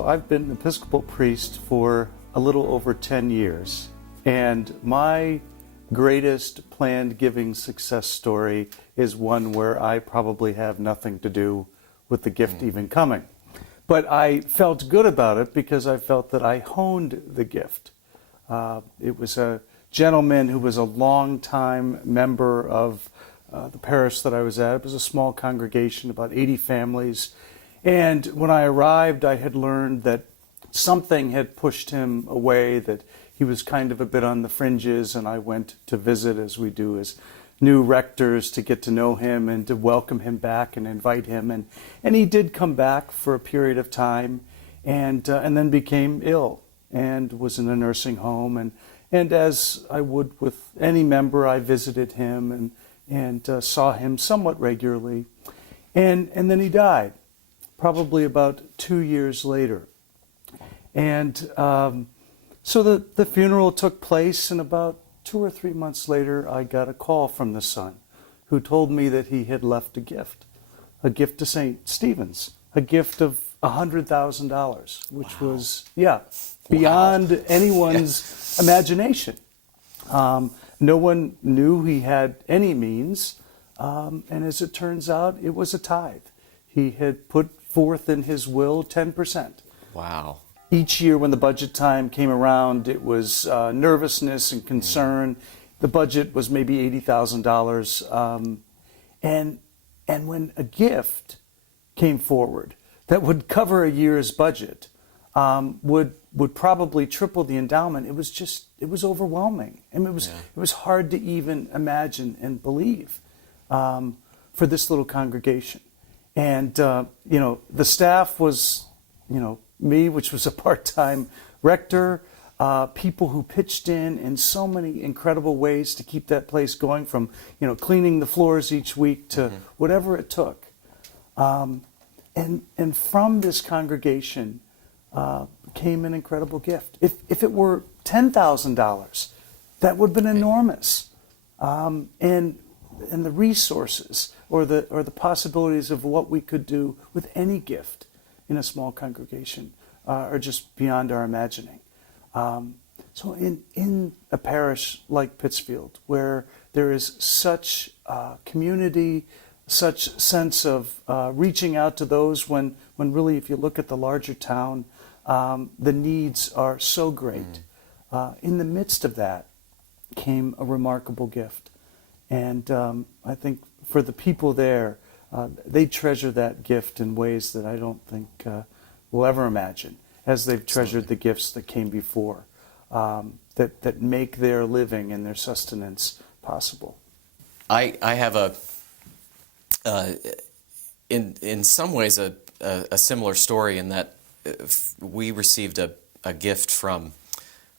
So I've been an Episcopal priest for a little over 10 years, and my greatest planned giving success story is one where I probably have nothing to do with the gift even coming. But I felt good about it because I felt that I honed the gift. It was a gentleman who was a long-time member of the parish that I was at. It was a small congregation, about 80 families. And when I arrived, I had learned that something had pushed him away, that he was kind of a bit on the fringes, and I went to visit, as we do as new rectors, to get to know him and to welcome him back and invite him. And he did come back for a period of time and then became ill and was in a nursing home. And as I would with any member, I visited him and saw him somewhat regularly. And then he died, probably about 2 years later. And so the funeral took place, and about 2 or 3 months later, I got a call from the son who told me that he had left a gift to St. Stephen's, a gift of $100,000, which was, beyond anyone's imagination. No one knew he had any means, and as it turns out, it was a tithe. He had put forth in his will 10%. Wow. Each year when the budget time came around, it was nervousness and concern. The budget was maybe $80,000. And when a gift came forward that would cover a year's budget, would probably triple the endowment, it was overwhelming. I mean, it was hard to even imagine and believe for this little congregation. And, the staff was, me, which was a part-time rector, people who pitched in so many incredible ways to keep that place going, from, cleaning the floors each week to whatever it took. And from this congregation came an incredible gift. If it were $10,000, that would have been enormous. And the resources or the possibilities of what we could do with any gift in a small congregation are just beyond our imagining. So in a parish like Pittsfield, where there is such community, such sense of reaching out to those when really, if you look at the larger town, the needs are so great. In the midst of that came a remarkable gift. And I think for the people there, they treasure that gift in ways that I don't think we'll ever imagine, as they've treasured the gifts that came before, that make their living and their sustenance possible. I have in some ways a similar story, in that we received a gift from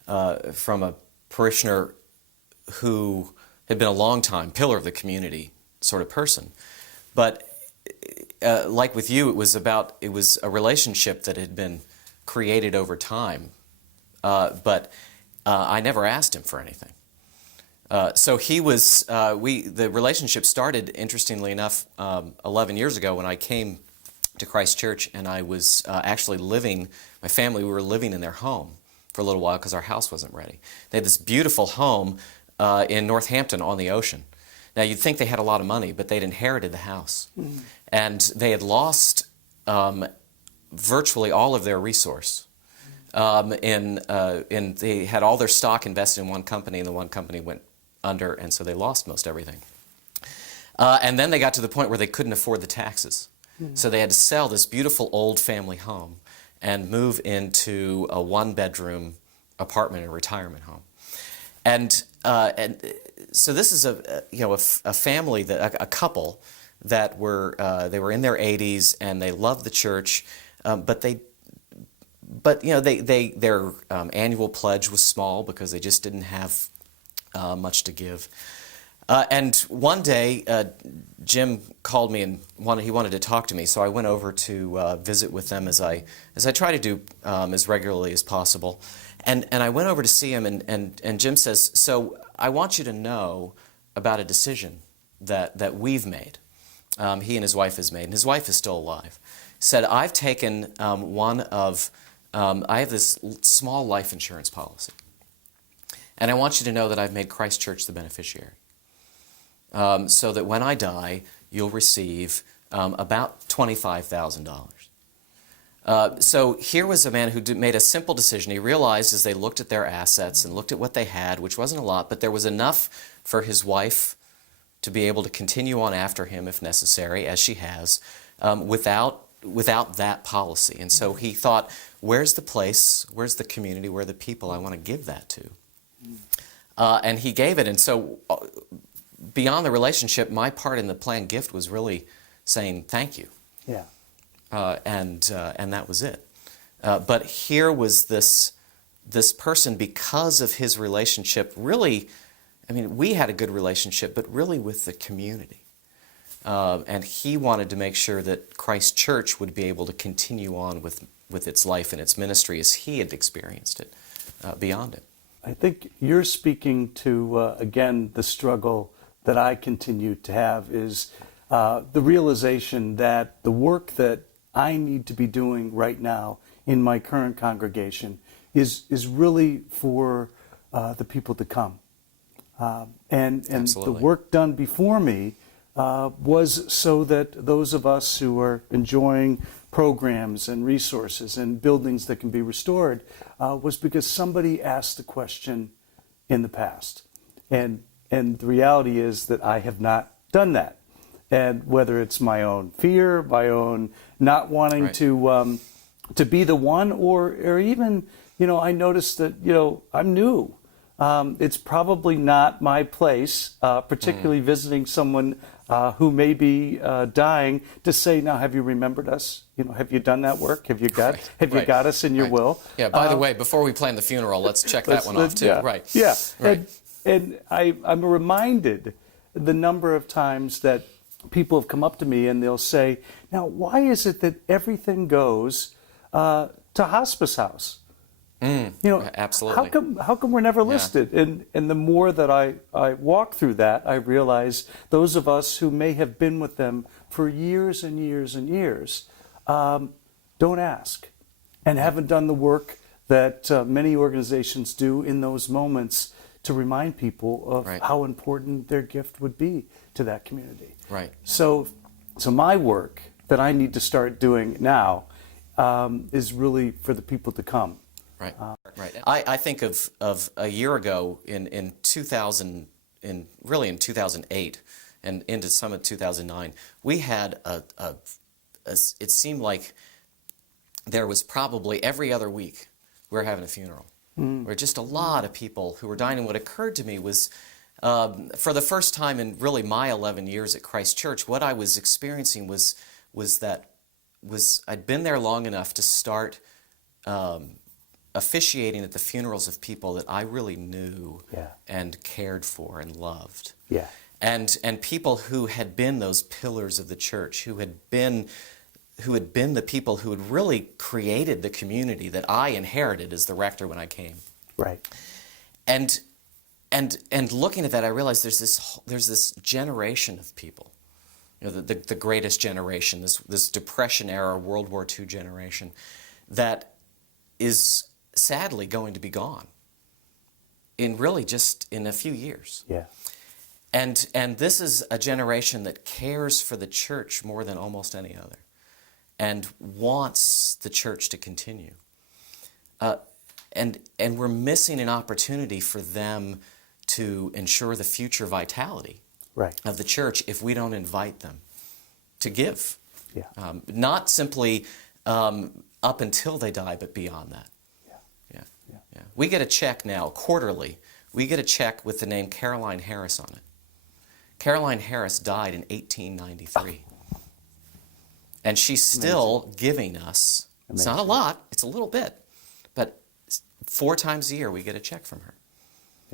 a parishioner who had been a long time pillar of the community sort of person. But like with you, it was a relationship that had been created over time. But I never asked him for anything. So the relationship started, interestingly enough, 11 years ago when I came to Christ Church, and I was actually my family, we were living in their home for a little while because our house wasn't ready. They had this beautiful home in Northampton on the ocean. Now, you'd think they had a lot of money, but they'd inherited the house. And they had lost virtually all of their resource. And they had all their stock invested in one company, and the one company went under, and so they lost most everything. And then they got to the point where they couldn't afford the taxes. So they had to sell this beautiful old family home and move into a one-bedroom apartment, a retirement home. And so this is a family, a couple that they were in their 80s, and they loved the church, but their annual pledge was small because they just didn't have much to give. And one day, Jim called me and he wanted to talk to me, so I went over to visit with them, as I try to do as regularly as possible. And I went over to see him, and Jim says, "So I want you to know about a decision that we've made." He and his wife has made, and his wife is still alive. Said, "I've taken one of I have this small life insurance policy. And I want you to know that I've made Christ Church the beneficiary. So that when I die, you'll receive about $25,000. So here was a man who made a simple decision. He realized as they looked at their assets and looked at what they had, which wasn't a lot, but there was enough for his wife to be able to continue on after him if necessary, as she has, without that policy. And so he thought, where's the place, where's the community, where are the people I want to give that to? And he gave it. And so beyond the relationship, my part in the planned gift was really saying thank you. Yeah. And that was it. But here was this person, because of his relationship, really, I mean, we had a good relationship, but really with the community. And he wanted to make sure that Christ Church would be able to continue on with its life and its ministry as he had experienced it beyond it. I think you're speaking to, again, the struggle that I continue to have is the realization that the work that I need to be doing right now in my current congregation is really for the people to come. And the work done before me was so that those of us who are enjoying programs and resources and buildings that can be restored was because somebody asked the question in the past. And the reality is that I have not done that. And whether it's my own fear, my own not wanting Right. to be the one, or even, I noticed that, I'm new. It's probably not my place, particularly visiting someone who may be dying, to say, now, have you remembered us? Have you done that work? Have you got you got us in your will? Yeah, by the way, before we plan the funeral, let's check that one off too. Yeah, Right. Yeah. Right. And I'm reminded the number of times that people have come up to me and they'll say, now, why is it that everything goes to Hospice House? Absolutely. How come we're never listed? And the more that I walk through that, I realize those of us who may have been with them for years and years and years don't ask and haven't done the work that many organizations do in those moments to remind people of how important their gift would be to that community. Right. So my work that I need to start doing now is really for the people to come. Right. Right. I think of a year ago in 2000, in 2008 and into some of 2009, we had it seemed like there was probably every other week we were having a funeral. Where just a lot of people who were dying. And what occurred to me was, for the first time in really my 11 years at Christ Church, what I was experiencing was I'd been there long enough to start officiating at the funerals of people that I really knew and cared for and loved. Yeah. And people who had been those pillars of the church, who had been the people who had really created the community that I inherited as the rector when I came. Right. And looking at that, I realized there's this generation of people, the greatest generation, this Depression era, World War II generation, that is sadly going to be gone in really just in a few years. Yeah. And this is a generation that cares for the church more than almost any other, and wants the church to continue. And we're missing an opportunity for them to ensure the future vitality of the church if we don't invite them to give. Yeah. Not simply up until they die, but beyond that. Yeah. We get a check now, quarterly. We get a check with the name Caroline Harris on it. Caroline Harris died in 1893. And she's still giving us, it's not a lot, it's a little bit, but 4 times a year we get a check from her.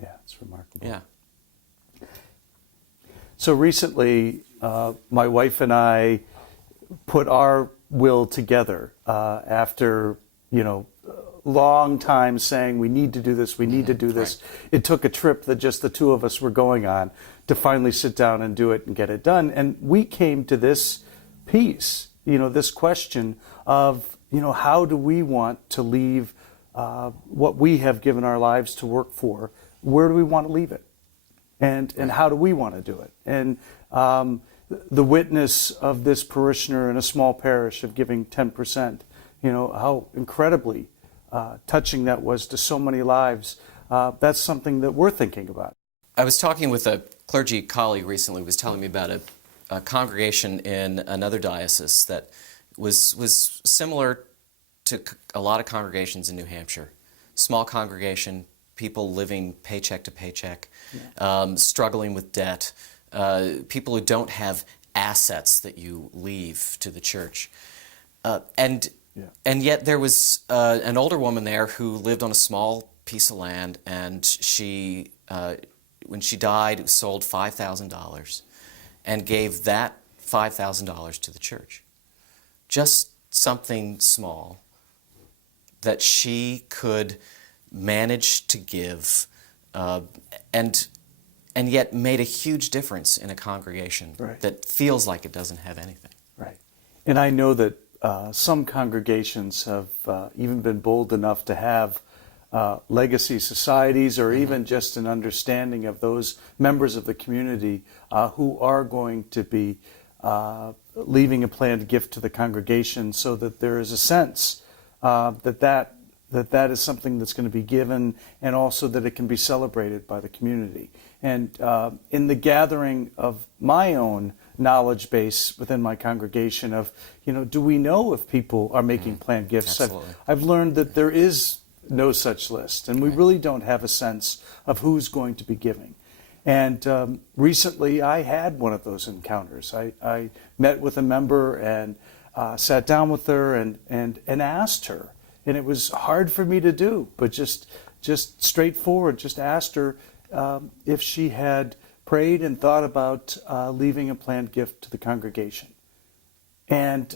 Yeah, it's remarkable. Yeah. So recently, my wife and I put our will together after, long time saying we need to do this, we need to do this. Right. It took a trip that just the two of us were going on to finally sit down and do it and get it done. And we came to this piece, this question of how do we want to leave what we have given our lives to work for? Where do we want to leave it? And how do we want to do it? And the witness of this parishioner in a small parish of giving 10%, how incredibly touching that was to so many lives. That's something that we're thinking about. I was talking with a clergy colleague recently who was telling me about a congregation in another diocese that was similar to a lot of congregations in New Hampshire. Small congregation, people living paycheck to paycheck, struggling with debt, people who don't have assets that you leave to the church. And yet there was an older woman there who lived on a small piece of land, and she, when she died, sold $5,000 and gave that $5,000 to the church. Just something small that she could manage to give, and yet made a huge difference in a congregation that feels like it doesn't have anything. Right. And I know that some congregations have even been bold enough to have legacy societies, or even just an understanding of those members of the community who are going to be leaving a planned gift to the congregation, so that there is a sense that is something that's going to be given, and also that it can be celebrated by the community. And in the gathering of my own knowledge base within my congregation of, do we know if people are making planned gifts? I've learned that there is no such list, and we really don't have a sense of who's going to be giving. And recently I had one of those encounters. I met with a member and sat down with her and asked her. And it was hard for me to do, but just straightforward, just asked her if she had prayed and thought about leaving a planned gift to the congregation. And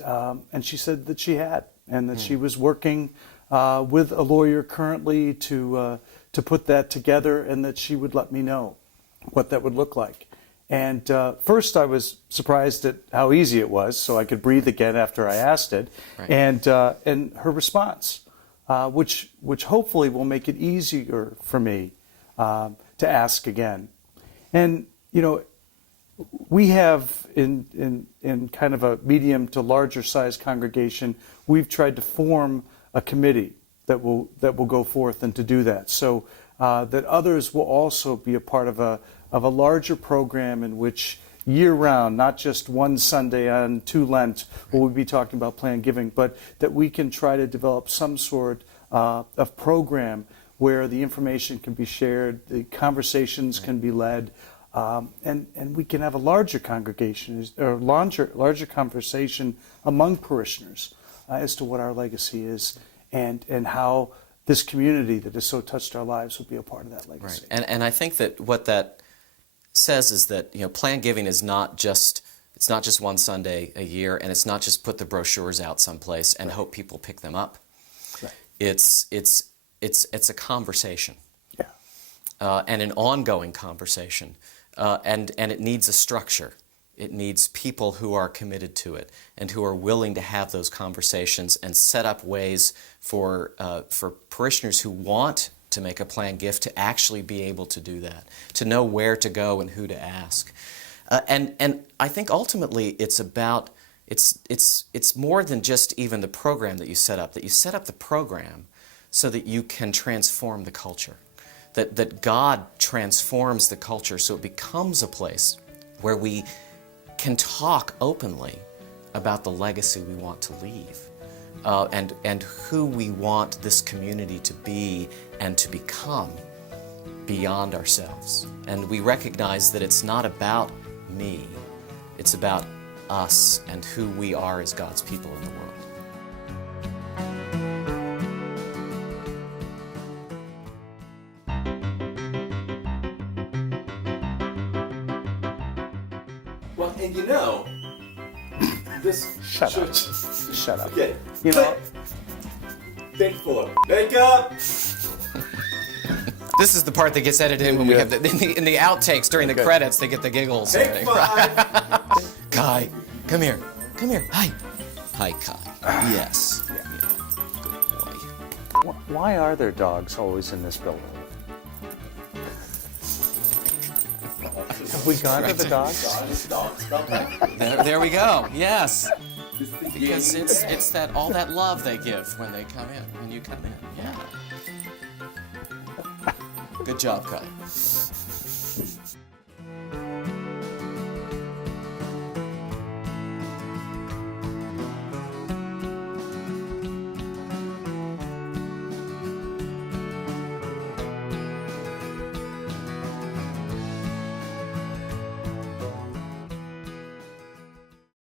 she said that she had, and that she was working with a lawyer currently to put that together, and that she would let me know what that would look like. And first I was surprised at how easy it was, so I could breathe again after I asked it. And her response, which hopefully will make it easier for me to ask again. And we have in kind of a medium to larger size congregation, we've tried to form a committee that will go forth and to do that, so that others will also be a part of a larger program in which year-round, not just one Sunday to Lent, will we be talking about planned giving, but that we can try to develop some sort of program where the information can be shared, the conversations can be led, and we can have a larger congregation, or larger conversation among parishioners as to what our legacy is, and how this community that has so touched our lives will be a part of that legacy. Right. And I think that what that says is that planned giving is not just one Sunday a year, and it's not just put the brochures out someplace and hope people pick them up. Right. It's a conversation, and an ongoing conversation, and it needs a structure. It needs people who are committed to it and who are willing to have those conversations and set up ways for parishioners who want to make a planned gift to actually be able to do that, to know where to go and who to ask. And I think ultimately it's about, it's more than just even the program that you set up, that you set up the program so that you can transform the culture, that God transforms the culture so it becomes a place where we can talk openly about the legacy we want to leave, and who we want this community to be and to become beyond ourselves. And we recognize that it's not about me, it's about us and who we are as God's people in the world. Well, and this Shut up. church. Shut up. Okay. Take 4. Wake up! This is the part that gets edited in when we have in the outtakes during the credits. They get the giggles. Take 5. Kai, come here. Come here. Hi. Hi, Kai. Yes. Why are there dogs always in this building? Have we gone to the dogs? There we go. Yes. Because it's that all that love they give when they come in, when you come in. Yeah. Good job, Cully.